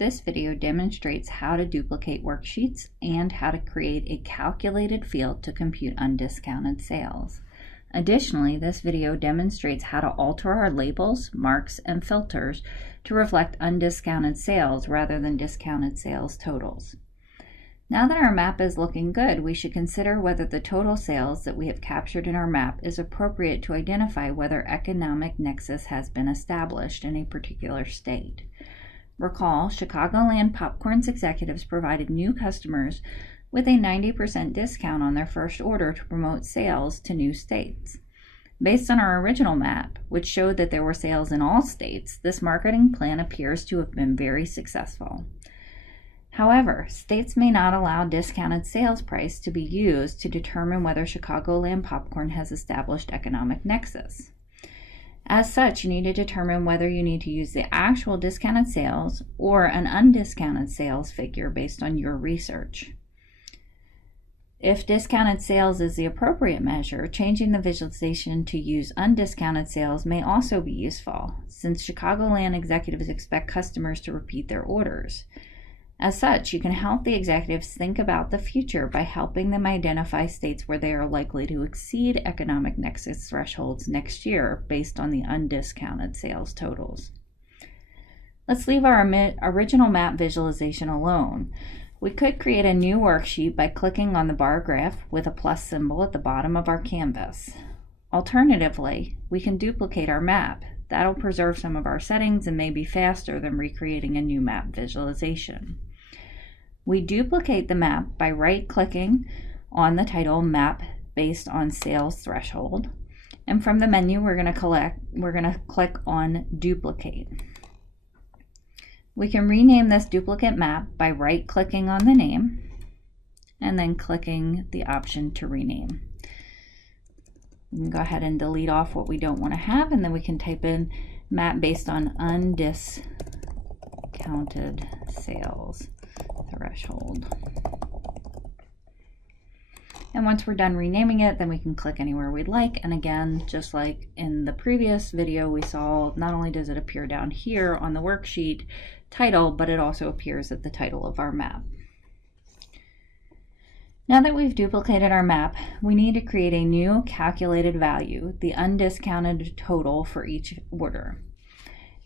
This video demonstrates how to duplicate worksheets and how to create a calculated field to compute undiscounted sales. Additionally, this video demonstrates how to alter our labels, marks, and filters to reflect undiscounted sales rather than discounted sales totals. Now that our map is looking good, we should consider whether the total sales that we have captured in our map is appropriate to identify whether economic nexus has been established in a particular state. Recall, Chicagoland Popcorn's executives provided new customers with a 90% discount on their first order to promote sales to new states. Based on our original map, which showed that there were sales in all states, this marketing plan appears to have been very successful. However, states may not allow discounted sales price to be used to determine whether Chicagoland Popcorn has established economic nexus. As such, you need to determine whether you need to use the actual discounted sales or an undiscounted sales figure based on your research. If discounted sales is the appropriate measure, changing the visualization to use undiscounted sales may also be useful, since Chicagoland executives expect customers to repeat their orders. As such, you can help the executives think about the future by helping them identify states where they are likely to exceed economic nexus thresholds next year based on the undiscounted sales totals. Let's leave our original map visualization alone. We could create a new worksheet by clicking on the bar graph with a plus symbol at the bottom of our canvas. Alternatively, we can duplicate our map. That'll preserve some of our settings and may be faster than recreating a new map visualization. We duplicate the map by right-clicking on the title Map Based on Sales Threshold, and from the menu we're going to click on Duplicate. We can rename this duplicate map by right-clicking on the name and then clicking the option to rename. We can go ahead and delete off what we don't want to have, and then we can type in map based on undiscounted sales threshold. And once we're done renaming it, then we can click anywhere we'd like. And again, just like in the previous video, we saw not only does it appear down here on the worksheet title, but it also appears at the title of our map. Now that we've duplicated our map, we need to create a new calculated value, the undiscounted total for each order.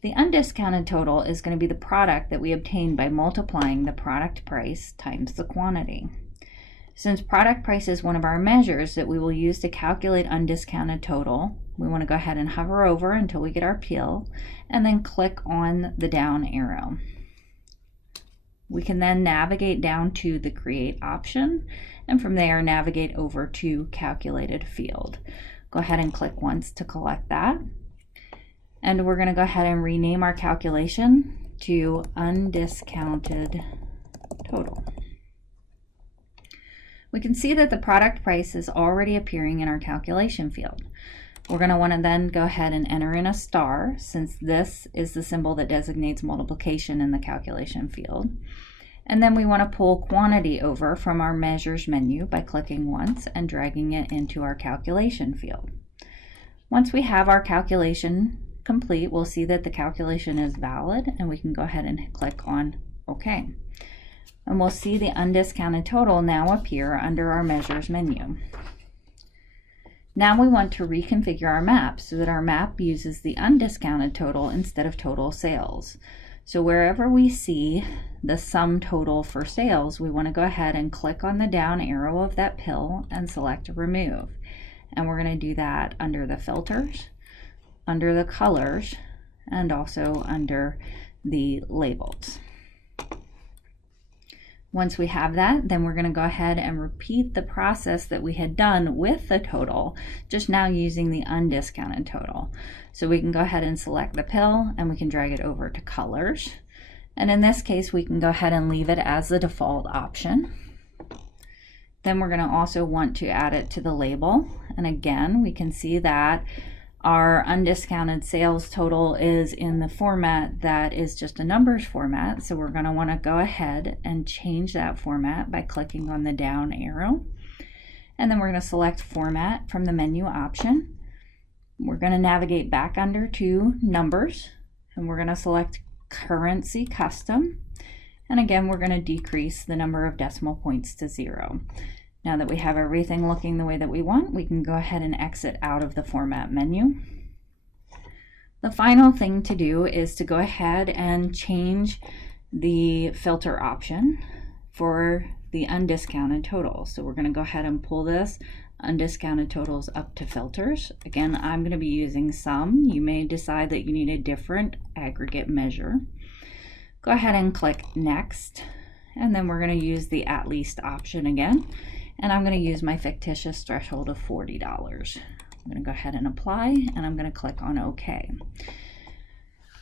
The undiscounted total is going to be the product that we obtained by multiplying the product price times the quantity. Since product price is one of our measures that we will use to calculate undiscounted total, we want to go ahead and hover over until we get our peel and then click on the down arrow. We can then navigate down to the Create option, and from there navigate over to Calculated Field. Go ahead and click once to collect that. And we're going to go ahead and rename our calculation to Undiscounted Total. We can see that the product price is already appearing in our calculation field. We're going to want to then go ahead and enter in a star, since this is the symbol that designates multiplication in the calculation field. And then we want to pull quantity over from our measures menu by clicking once and dragging it into our calculation field. Once we have our calculation complete, we'll see that the calculation is valid, and we can go ahead and click on OK. And we'll see the undiscounted total now appear under our measures menu. Now we want to reconfigure our map so that our map uses the undiscounted total instead of total sales. So wherever we see the sum total for sales, we want to go ahead and click on the down arrow of that pill and select Remove. And we're going to do that under the filters, under the colors, and also under the labels. Once we have that, then we're going to go ahead and repeat the process that we had done with the total, just now using the undiscounted total. So we can go ahead and select the pill and we can drag it over to colors. And in this case, we can go ahead and leave it as the default option. Then we're going to also want to add it to the label. And again, we can see that our undiscounted sales total is in the format that is just a numbers format. So we're going to want to go ahead and change that format by clicking on the down arrow. And then we're going to select Format from the menu option. We're going to navigate back under to Numbers, and we're going to select currency custom. And again, we're going to decrease the number of decimal points to 0. Now that we have everything looking the way that we want, we can go ahead and exit out of the format menu. The final thing to do is to go ahead and change the filter option for the undiscounted totals. So we're going to go ahead and pull this undiscounted totals up to filters. Again, I'm going to be using sum. You may decide that you need a different aggregate measure. Go ahead and click next, and then we're going to use the at least option again, and I'm going to use my fictitious threshold of $40. I'm going to go ahead and apply, and I'm going to click on OK.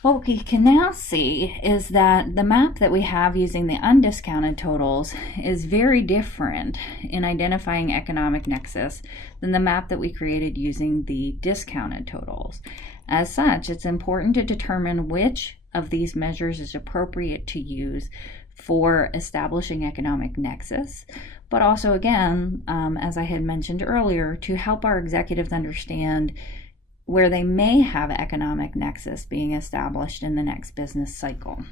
What we can now see is that the map that we have using the undiscounted totals is very different in identifying economic nexus than the map that we created using the discounted totals. As such, it's important to determine which of these measures is appropriate to use for establishing economic nexus, but also, again, as I had mentioned earlier, to help our executives understand where they may have economic nexus being established in the next business cycle.